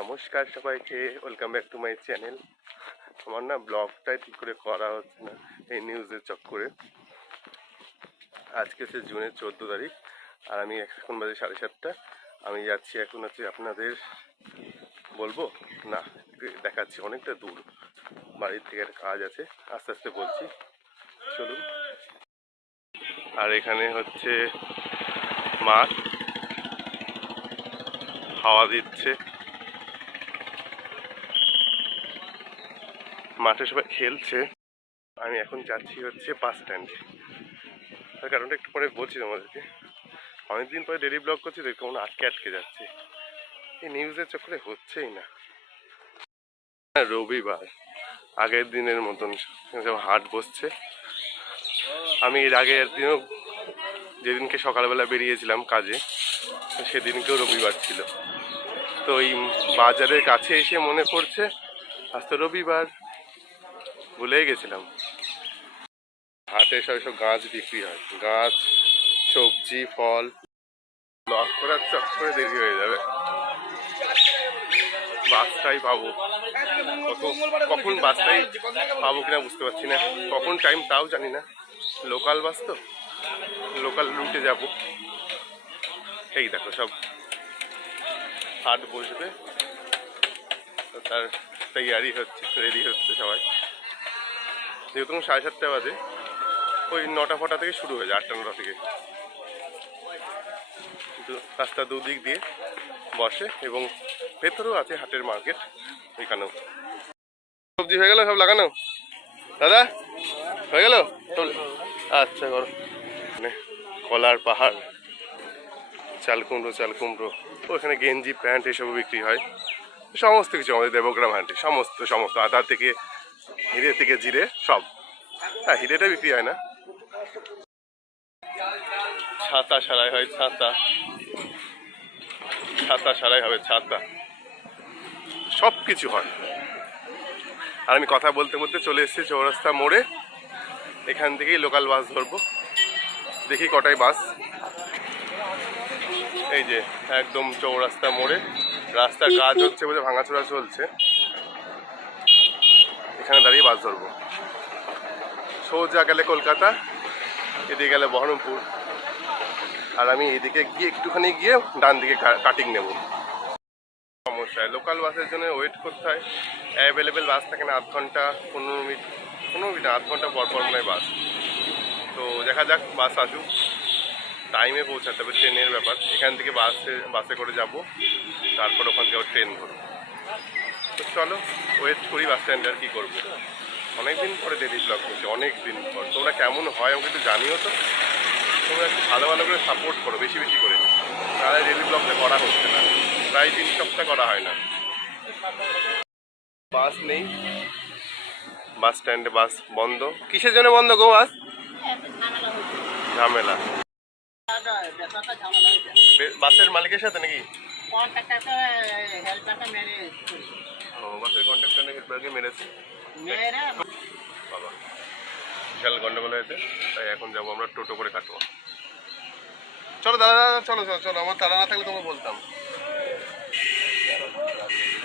নমস্কার সবাইকে, welcome back to my channel. আমার না ব্লগটাই ঠিক করে করা হচ্ছে না এই নিউজের চক্করে। আজকে হচ্ছে জুনের 14 তারিখ আর আমি এখন বাজে 7:30। আমি যাচ্ছি এখন হচ্ছে আপনাদের বলবো না, দেখাচ্ছি অনেকটা দূর বাড়ির থেকে একটা কাজ আছে, আস্তে আস্তে বলছি, চলুন। আর এখানে হচ্ছে মাঠ, হাওয়া দিচ্ছে, মাঠে সবাই খেলছে। আমি এখন যাচ্ছি হচ্ছে বাস স্ট্যান্ডে। তার কারণটা একটু পরে বলছি তোমাদেরকে। অনেকদিন পরে ডেলি ব্লগ করছি, তো কেমন আটকে আটকে যাচ্ছে, এই নিউজের চক্করে হচ্ছেই না। রবিবার আগের দিনের মতন সব হাট বসছে। আমি এর আগের দিনও যেদিনকে সকালবেলা বেরিয়েছিলাম কাজে, সেদিনকেও রবিবার ছিল। তো এই বাজারের কাছে এসে মনে পড়ছে আজ তো রবিবার, ভুলেই গেছিলাম। হাটে সব গাছ বিক্রি হয়, গাছ, সবজি, ফল। ব্লগ করার চক্করে দেরি হয়ে যাবে, বাসটাই পাবো কখন বাসটাই পাবো কিনা বুঝতে পারছি না, কখন টাইম তাও জানি না। লোকাল বাস তো, লোকাল রুটে যাব। এই দেখো সব হাট বসবে, তো তার তৈয়ারি হচ্ছে, রেডি হচ্ছে সবাই। যেহেতু 7:30 বাজে, ওই 9টা থেকে শুরু হয়ে যায়, 8টা-9টা থেকে। রাস্তা দুদিক দিয়ে বসে এবং ভেতরেও আছে হাটের মার্কেট, ওইখানেও। সবজি হয়ে গেল সব লাগানো? দাদা হয়ে গেল? আচ্ছা করো। মানে কলার পাহাড়, চাল কুমড়ো, ওখানে গেঞ্জি প্যান্ট এসবও বিক্রি হয়, সমস্ত কিছু আমাদের দেবগ্রাম হাটে। সমস্ত আদা থেকে হিরে থেকে জিরে সব। হ্যাঁ, হিরেটা বিক্রি হয় না। ছাতা সারাই হয়, ছাতা সারাই হবে, ছাতা, সব কিছু হয়। আর আমি কথা বলতে বলতে চলে এসেছি চৌরাস্তা মোড়ে। এখান থেকেই লোকাল বাস ধরবো, দেখি কটায় বাস। এই যে একদম চৌরাস্তা মোড়ে, রাস্তার কাজ হচ্ছে বলে ভাঙাচোরা চলছে, এখানে দাঁড়িয়ে বাস ধরবো। সোজা গেলে কলকাতা, এদিকে গেলে বহরমপুর, আর আমি এদিকে গিয়ে একটুখানি গিয়ে ডান দিকে কাটিং নেব। সমস্যায় লোকাল বাসের জন্য ওয়েট করতে হয়, অ্যাভেলেবেল বাস থাকে না। আধ ঘন্টা 15 মিনিট 8 ঘন্টা পর মনে হয় বাস। তো দেখা যাক, বাস আসুক, টাইমে পৌঁছাতে হবে। ট্রেনের ব্যাপার, এখান থেকে বাসে করে যাব, তারপর ওখান থেকে ট্রেন ধরবো। তো চলো ওয়েট করি বাস স্ট্যান্ডে। আর কী করবো, অনেকদিন পরে ডেলি ব্লগ করছি, অনেকদিন পর। তোমরা কেমন হয় আমাকে একটু জানিও তো, তোমরা একটু ভালো করে সাপোর্ট করো, বেশি করে। তাহলে ডেলি ব্লগটা করা হচ্ছে না, প্রায় 3 সপ্তাহ করা হয় না। বাস নেই, বাস স্ট্যান্ডে বাস বন্ধ। কিসের জন্য বন্ধ গো বাস? ঝামেলা বাসের মালিকের সাথে নাকি? বাসের কন্ট্রাক্টর নাকি হেল্পারকে মেরেছে। বাবা, বিশাল গন্ডগোল হয়েছে। তাই এখন যাবো আমরা টোটো করে কাটবো। চলো দাদা, চলো, আমার তাড়া না থাকলে তোমাকে বলতাম।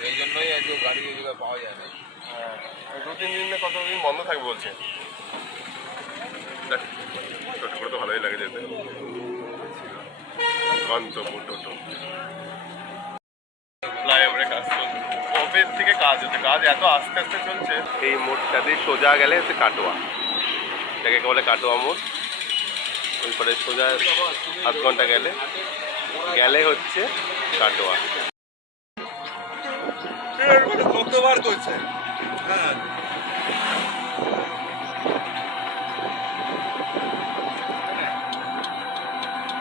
এই জন্যই একটু গাড়ি পাওয়া যায় না। হ্যাঁ, 2-3 দিন কতদিন বন্ধ থাকবে বলছে। টোটো করে তো ভালোই লাগে যেতে, গন্তব্য টোটো। ফ্লাইওভারে কাজ চলছে, কবে থেকে কাজ হচ্ছে, কাজ এত আস্তে আস্তে চলছে। এই মোড়টা দিয়ে সোজা গেলে হচ্ছে কাটোয়া, এটাকে বলে কাটোয়া মোড়। ওই পরে সোজা আধ ঘন্টা গেলে হচ্ছে কাটোয়া। কতবার করছে। হ্যাঁ,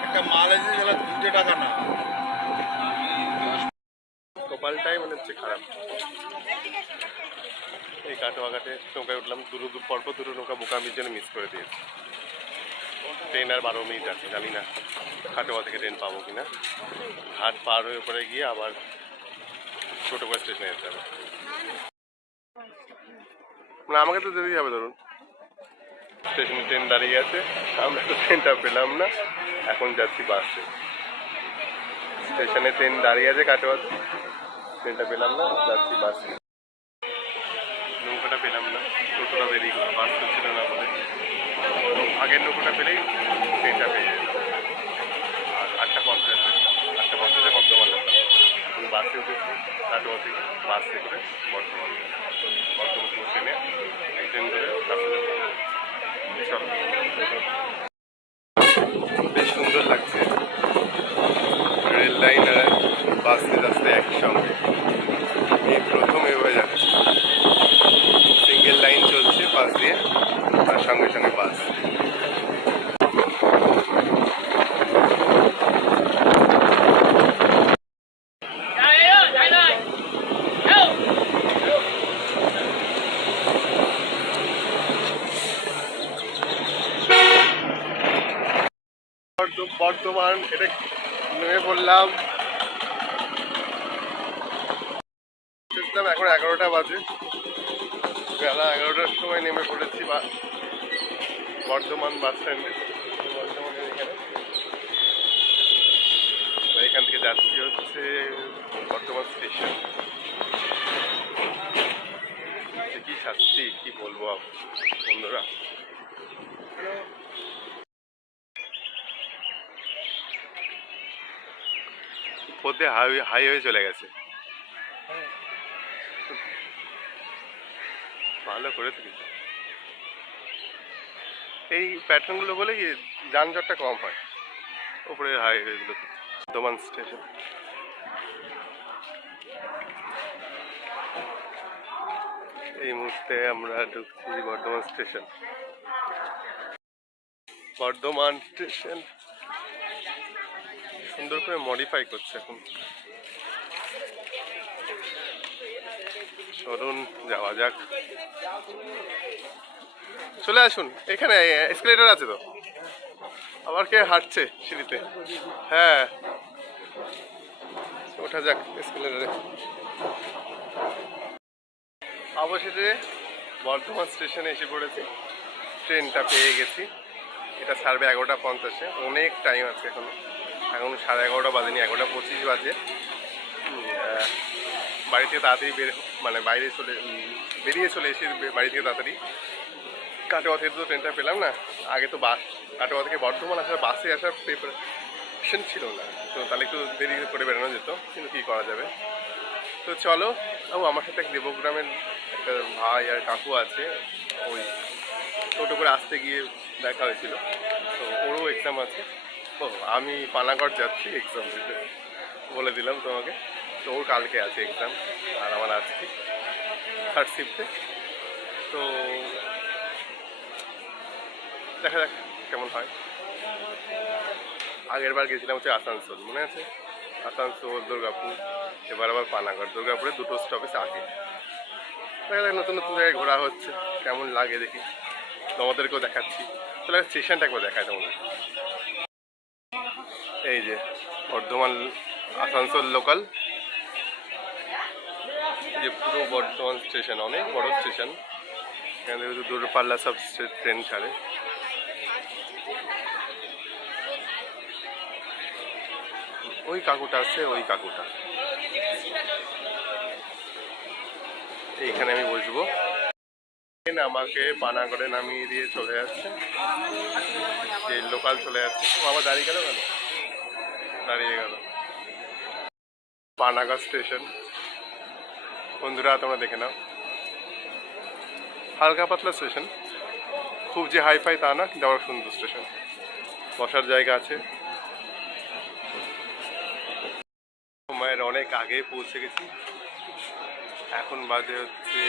একটা মাল আছে যেটা 2 টাকা না, কপালটাই মনে হচ্ছে খারাপ। এই কাটোয়া ঘাটে নৌকায় উঠলাম, পরপর দুটো নৌকা বোকামির জন্য মিস করে দিয়েছি। ট্রেন আর 12 মিনিট আছে, জানি না কাটোয়া থেকে ট্রেন পাবো কিনা। ঘাট পার হয়ে পরে গিয়ে আবার ছোটো করে স্টেশনে যেতে হবে। না, আমাকে তো যেতেই হবে। ধরুন স্টেশনে ট্রেন দাঁড়িয়ে আছে, আমরা তো ট্রেনটা পেলাম না, এখন যাচ্ছি বাসে। স্টেশনে ট্রেন দাঁড়িয়ে আছে কাটোয়াতে, ট্রেনটা পেলাম না, যাচ্ছি বাসে। নৌকাটা পেলাম না, টোটোটা বেরিয়ে গেল, বাস তো ছিল না বলে। আগের নৌকাটা পেলেই ট্রেনটা পেয়ে যেতাম। আর 8:50, 8:50 বর্ধমান নৌকা। আমি বাসে উঠেছি কাটোয়া থেকে, বাসে করে বর্ধমান ট্রেনে, ট্রেন ধরে চল। বেশ সুন্দর লাগছে, রেল লাইন আর বাস রাস্তায় একসঙ্গে। এই প্রথম এভাবে যাচ্ছে, সিঙ্গেল লাইন চলছে বাস দিয়ে, আর সঙ্গে সঙ্গে বাস। বর্ধমান এটা নেমে পড়লাম, এখন 11টা বাজে, বেলা 11টার সময় নেমে পড়েছি বর্ধমান বাস স্ট্যান্ডে। বর্ধমানের এখান থেকে যাচ্ছি হচ্ছে বর্ধমান স্টেশন। কি শাস্তি, কি বলবো বন্ধুরা। পথে হাইওয়ে চলে গেছে, ভালো করেছে কিন্তু এই প্যাটার্নগুলো বলে কি যানজটটা কম হয় উপরের হাইওয়েগুলো। বর্ধমান স্টেশন, এই মুহূর্তে আমরা ঢুকছি বর্ধমান স্টেশন। বর্ধমান স্টেশন সুন্দর করে মডিফাই করছে এখন। চলুন যাওয়া যাক, চলে আসুন। এখানে এসকেলেটর আছে তো, আবার কে হাঁটছে সিঁড়িতে? হ্যাঁ, ওঠা যাক এসকেলেটরে। অবশেষে বর্ধমান স্টেশনে এসে পড়েছি, ট্রেনটা পেয়ে গেছি। এটা ছাড়বে 11:50, অনেক টাইম আছে এখনো, এখন 11:30 বাজেনি, 11:25 বাজে। বাড়ি থেকে তাড়াতাড়ি বেরিয়ে চলে এসে বাড়ি থেকে তাড়াতাড়ি। কাটোয়া থেকে তো ট্রেনটা পেলাম না, আগে তো কাটোয়া থেকে বর্ধমান আসার বাসে আসার প্রিপারেশন ছিল না, তো তাহলে একটু দেরি করে বেরোনো যেত, কিন্তু কী করা যাবে। তো চলো, আমার সাথে এক দেবগ্রামের একটা ভাই আর কাকু আছে, ওই টোটো করে আসতে গিয়ে দেখা হয়েছিল। তো ওরও এক্সাম আছে। ও, আমি পানাগড় যাচ্ছি এক্সাম দিতে, বলে দিলাম তোমাকে। তো ওর কালকে আছে এক্সাম, আর আমার আজকে 3rd শিফটে। তো দেখা যাক কেমন হয়। আগের বার গেছিলাম হচ্ছে আসানসোল, মনে আছে? আসানসোল, দুর্গাপুর, এবার আবার পানাগড়। দুর্গাপুরে 2টো স্টপেজ আগে। দেখা যাক, নতুন নতুন জায়গায় ঘোরা হচ্ছে, কেমন লাগে দেখি, তোমাদেরকেও দেখাচ্ছি। তাহলে স্টেশনটা একবার দেখায় তোমাদের। এই যে বর্ধমান আসানসোল লোকাল, যে পুরো বর্ধমান স্টেশন, অনেক বড় স্টেশন। এখানে দূরপাল্লা সব ট্রেন ছাড়ে। ওই কাকুটা আছে, ওই কাকুটা। এইখানে আমি বসবো। আমাকে পানাগড়ে নামিয়ে দিয়ে চলে যাচ্ছে, যে লোকাল চলে যাচ্ছে। বাবা দাঁড়িয়ে গেল কেন? দাঁড়িয়ে গেল। পানাগড় স্টেশন বন্ধুরা, তোমরা দেখে নাও। হালকা পাতলা স্টেশন, খুব যে হাই ফাই তা না, কিন্তু আবার সুন্দর স্টেশন, বসার জায়গা আছে। সময়ের অনেক আগে পৌঁছে গেছি। এখন বাজে হচ্ছে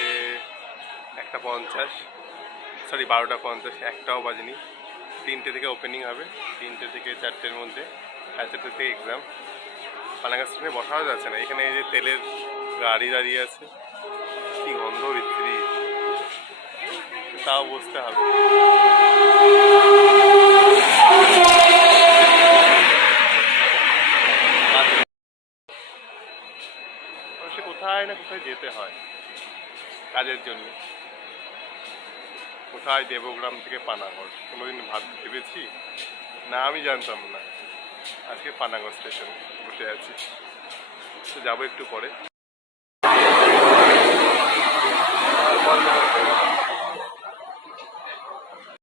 1:50, সরি 12:50, 1টাও বাজেনি। 3টে থেকে ওপেনিং হবে, 3টে থেকে 4টের মধ্যে, 4টে থেকে এক্সাম। পানাগড় স্টেশনে বসাও যাচ্ছে না, এখানে এই যে তেলের গাড়ি দাঁড়িয়ে আছে, কি গন্ধ বিক্রি, তাও বসতে হবে। কোথায় না কোথায় যেতে হয় কাজের জন্য। কোথায় দেবগ্রাম থেকে পানাগড়, কোনোদিন ভেবেছি না, আমি জানতাম না। আজকে পানাগড় স্টেশন বসে আছি, তো যাবো একটু পরে।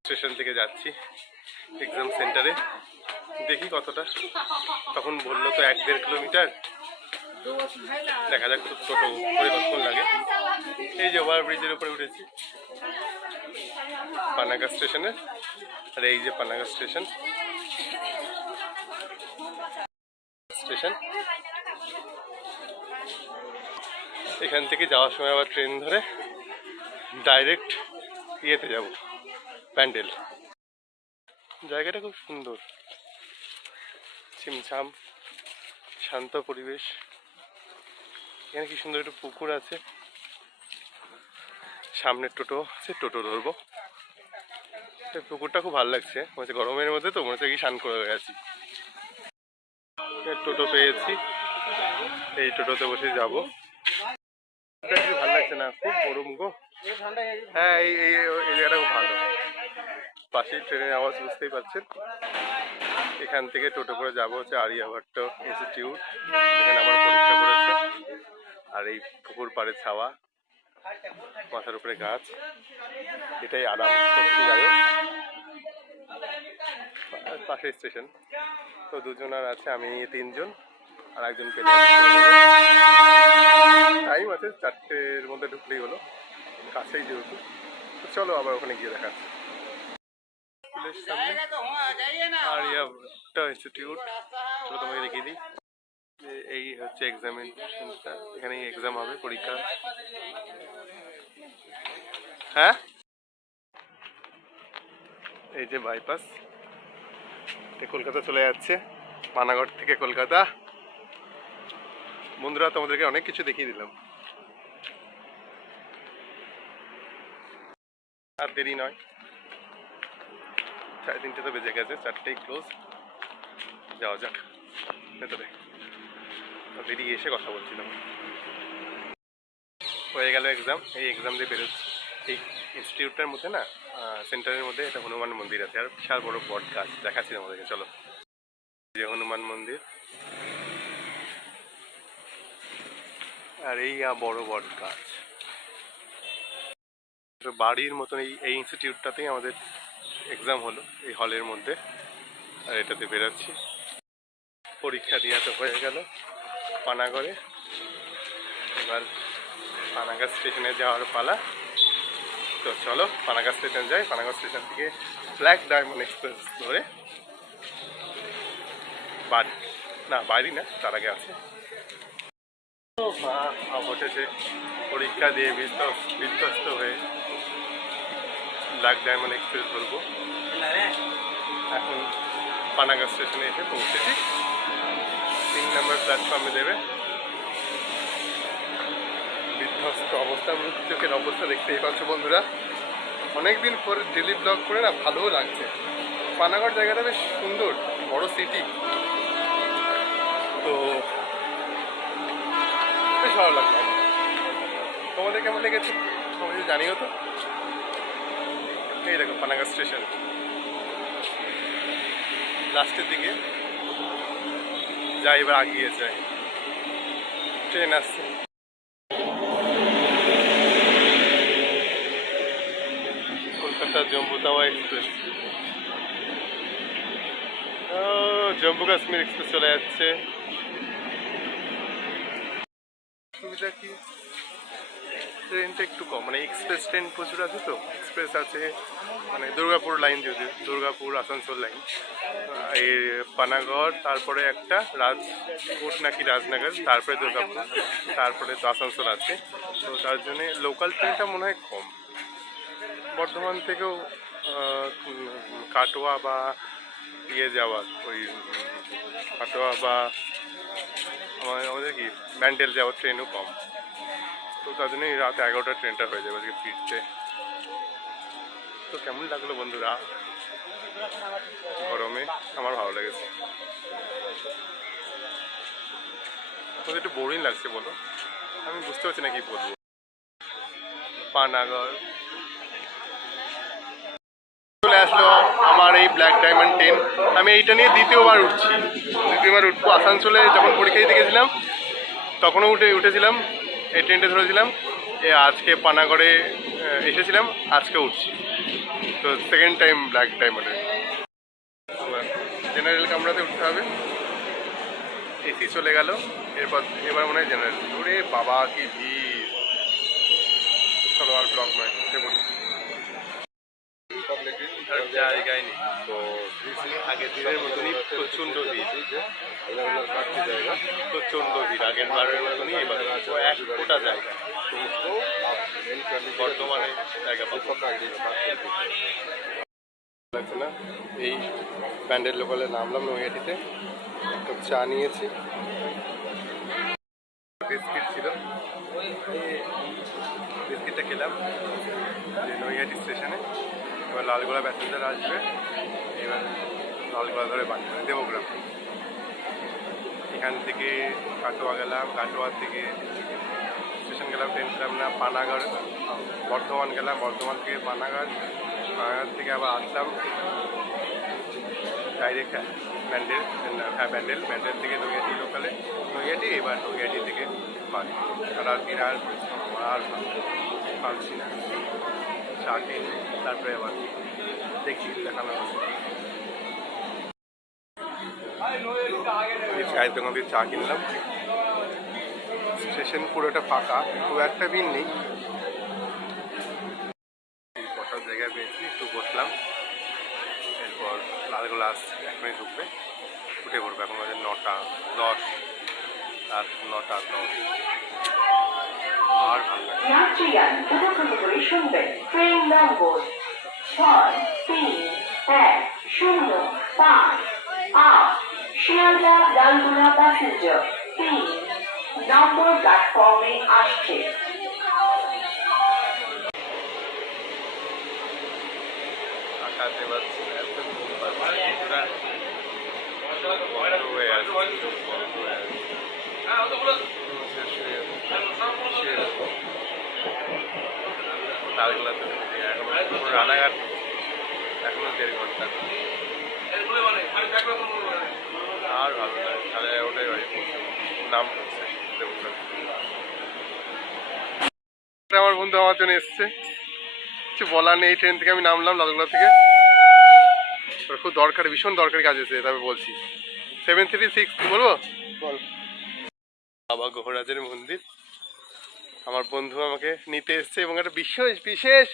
স্টেশন থেকে যাচ্ছি এক্সাম সেন্টারে, দেখি কতটা। তখন বললো তো 1-1.5 কিলোমিটার, দেখা যাক টোটো করে কতক্ষণ লাগে। এই যে ওভার ব্রিজের উপরে উঠেছি পানাগড় স্টেশনে, আর এই যে পানাগড় স্টেশন। এখান থেকে যাওয়ার সময় আবার ট্রেন ধরে ডাইরেক্ট ইয়েতে যাব, প্যান্ডেল। জায়গাটা খুব সুন্দর, ছিমছাম শান্ত পরিবেশ। এখানে কি সুন্দর একটা পুকুর আছে, সামনে টোটো আছে, টোটো ধরবো। পুকুরটা খুব ভালো লাগছে, মনে হচ্ছে গরমের মধ্যে তো মনে হচ্ছে কি স্নান করে আছি। টোটো পেয়েছি, এই টোটোতে বসে যাবো। ভালো লাগছে না, খুব গরম গো। হ্যাঁ, এই জায়গাটা খুব ভালো, পাশেই ট্রেনের আওয়াজ বুঝতেই পারছেন। এখান থেকে টোটো করে যাবো হচ্ছে আর্যভট্ট ইনস্টিটিউট, এখানে আমার পরীক্ষা করেছে। আর এই পুকুর পাড়ে ছাওয়া, মাথার উপরে গাছ, এটাই আরাম স্বস্তিদায়ক। পাশে স্টেশন তো, দুজন আর আছে, আমি 3 জন, আর একজন পেলে টাইম আছে, 4টের মধ্যে ঢুকলেই হলো, কাছেই যেহেতু। তো চলো আবার ওখানে গিয়ে দেখাচ্ছি। আর্যভট্ট ইনস্টিটিউট তোমাকে দেখিয়ে দিই। এই হচ্ছে এক্সামিনেশনটা, এখানেই এক্সাম হবে, পরীক্ষা। হ্যাঁ, এই যে বাইপাস, কলকাতা চলে যাচ্ছে, পানাগড় থেকে কলকাতা। বন্ধুরা, তোমাদেরকে অনেক কিছু দেখিয়ে দিলাম, আর দেরি নয়, 3:30 তো বেজে গেছে, 4টেই ক্লোজ। যাওয়া যাক ভেতরে, বেরিয়ে এসে কথা বলছিলাম। হয়ে গেল এক্সাম, এই এক্সাম দিয়ে বেরোচ্ছি। এই ইনস্টিটিউটটার মধ্যে না, সেন্টারের মধ্যে একটা হনুমান মন্দির আছে, আর বিশাল বড় বট গাছ দেখাচ্ছি আমাদেরকে, চলো। যে হনুমান মন্দির, আর এই বড় বট গাছ, বাড়ির মতন। এই ইনস্টিটিউটটাতেই আমাদের এক্সাম হলো, এই হলের মধ্যে। আর এটাতে বেরোচ্ছি, পরীক্ষা দেওয়া তো হয়ে গেল পানাগড়ে। এবার পানাগড় স্টেশনে যাওয়ার পালা। তো চলো পানাগড় স্টেশন যাই, পানাগড় স্টেশন থেকে ব্ল্যাক ডায়মন্ড এক্সপ্রেস ধরে বাড়ি, না বাড়ি না, তার আগে আছে অবশেষে পরীক্ষা দিয়ে বিধ্বস্ত হয়ে ব্ল্যাক ডায়মন্ড এক্সপ্রেস ধরবো। এখন পানাগড় স্টেশনে এসে পৌঁছেছি, 3 নম্বর প্ল্যাটফর্মে দেবে। বিধ্বস্ত অবস্থা, চোখের অবস্থা দেখতেই পাচ্ছ বন্ধুরা। অনেকদিন পরে ডেলি ব্লগ করে না, ভালোও লাগছে। পানাগড় জায়গাটা বেশ সুন্দর, বড় সিটি, তো বেশ ভালো লাগছে। তোমাদের কেমন লেগেছে তোমাদের জানিও তো। এই দেখো পানাগড় স্টেশন, লাস্টের দিকে যাই, এবার আগিয়ে যাই, ট্রেন আসছে। কলকাতা জম্মু তাওয়া এক্সপ্রেস, জম্মু কাশ্মীর এক্সপ্রেস চলে যাচ্ছে। সুবিধা কি, ট্রেনটা একটু কম, মানে এক্সপ্রেস ট্রেন প্রচুর আছে, তো এক্সপ্রেস আছে, মানে দুর্গাপুর লাইন, যদিও দুর্গাপুর আসানসোল লাইন, এই পানাগড়, তারপরে একটা রাজকোট নাকি রাজনগর, তারপরে দুর্গাপুর, তারপরে তো আসানসোল আছে। তো তার জন্যে লোকাল ট্রেনটা মনে হয় কম। বর্ধমান থেকেও কাটোয়া বা ইয়ে যাওয়ার, ওই কাটোয়া বা আমাদের কি ব্যান্ডেল যাওয়ার ট্রেনও কম। তো তার জন্যই রাত 11টার ট্রেনটা হয়ে যাবে আজকে ফিরতে। তো কেমন লাগলো বন্ধুরা গরমে? আমার ভালো লেগেছে। তোমাদের একটু বোরিং লাগছে বলো, আমি বুঝতে পারছি না কি বলবো। পানাগড় চলে আসলো আমার এই ব্ল্যাক ডায়মন্ড ট্রেন। আমি এইটা নিয়ে দ্বিতীয়বার উঠবো। আসানসোলে যখন পরীক্ষা দিতে গেছিলাম তখনও উঠেছিলাম, এই ট্রেনটা ধরেছিলাম। আজকে পানাগড়ে এসেছিলাম, আজকে উঠছি, তো সেকেন্ড টাইম ব্ল্যাক ডায়মন্ডে। জেনারেল কামরাতে উঠতে হবে, এসি চলে গেল, এবার মনে হয় জেনারেল। ওরে বাবা কি ভিড়! চলো আর ব্লক নয়, উঠে পড়ি। জায়গায় নেই তো, আগের দিনের মতনই প্রচণ্ড ভিড়, প্রচণ্ড ভিড় আগের বারের মতনই এবার এক গোটা জায়গা। বর্তমানে জায়গা লাগছে না। এই ব্যান্ডেল লোকালে নামলাম নৈহাটিতে, একটা চা নিয়েছি, বিস্কিট ছিল, বিস্কিটটা খেলাম নৈহাটি স্টেশনে। এবার লালগোলা প্যাসেঞ্জার আসবে, এবার লালগোলা ধরে বাড়ি মানে দেবগ্রাম। এখান থেকে কাটোয়া গেলাম, কাটোয়া থেকে স্টেশন গেলাম, ট্রেন ছিলাম না, পানাগড় বর্ধমান গেলাম, বর্ধমান থেকে পানাগড়, পানাগড় থেকে আবার আসলাম ডাইরেক্ট ব্যান্ডেল, ব্যান্ডেল থেকে নৈহাটি লোকালে, নৈহাটি, এবার নৈহাটি থেকে বাড়ি। সারাদিন আর পরিশ্রম আমার আর পারছি না। চা খেয়ে নিই, তারপরে আবার দেখছি দেখানো চায়ের দোকান দিয়ে চা কিনলাম। স্টেশন পুরোটা ফাঁকা, খুব একটা ভিড় নেই, বসার জায়গা পেয়েছি, একটু বসলাম। এরপর লালগোলা আসছে, এখনই ঢুকবে, উঠে পড়বে। এখন বাজে 9:10, রাত 9:10। আর ভালো লাগে ট্রেন নম্বর 6315 শিয়ালদা লালগোলা প্যাসেঞ্জার 3 নম্বর প্ল্যাটফর্মে আসছে। তাকাতে পারছি না, এত ঘুম পাচ্ছে, পুরা বন্ধ হয়ে আছে, বন্ধ হয়ে আছে। লালগোলাতে এখনো রানাঘাট, এখনো 1.5 ঘন্টা। আর ভালো লাগে, 11:30টায় বাড়ি পৌঁছে নাম হচ্ছে দেবগ্রাম। আমার বন্ধু আমার জন্য এসছে, কিছু বলার নেই। ট্রেন থেকে আমি নামলাম লালগোলা থেকে, খুব দরকারি, ভীষণ দরকারি কাজ এসেছে, তবে বলছি। 736 বলবো, বল। বাবা গহরাজের মন্দির, আমার বন্ধু আমাকে নিতে এসছে এবং একটা বিশেষ বিশেষ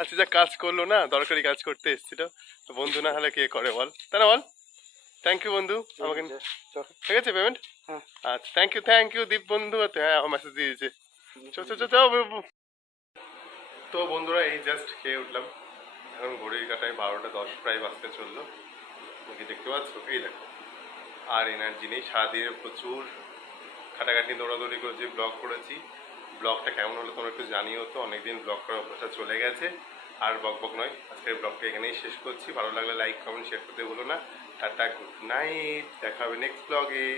আচ্ছা যা কাজ করলো না, দরকারি কাজ করতে এসেছিল। তো বন্ধু না হলে কে করে বল, তাই না বল? থ্যাংক ইউ বন্ধু, আমাকে ঠিক আছে পেমেন্ট। আচ্ছা থ্যাংক ইউ দীপ বন্ধু। হ্যাঁ মেসেজ দিয়েছে। তো বন্ধুরা এই জাস্ট খেয়ে উঠলাম, এখন ঘড়ির কাটায় 12:10 প্রায় বাজতে চললো। কি দেখতে পাচ্ছ, এই দেখো, আর এনার্জি নেই। সারাদিনে প্রচুর খাটাখাটি দৌড়াদৌড়ি করেছি, ব্লগ করেছি। ব্লগটা কেমন হলো তোমরা একটু জানিও তো, অনেকদিন ব্লগ করার অভ্যাসটা চলে গেছে। আর বক নয়, আজকের ব্লগটা এখানেই শেষ করছি। ভালো লাগলে লাইক কমেন্ট শেয়ার করতে ভুলো না। টাটা, গুড নাইট, দেখা হবে নেক্সট ব্লগে।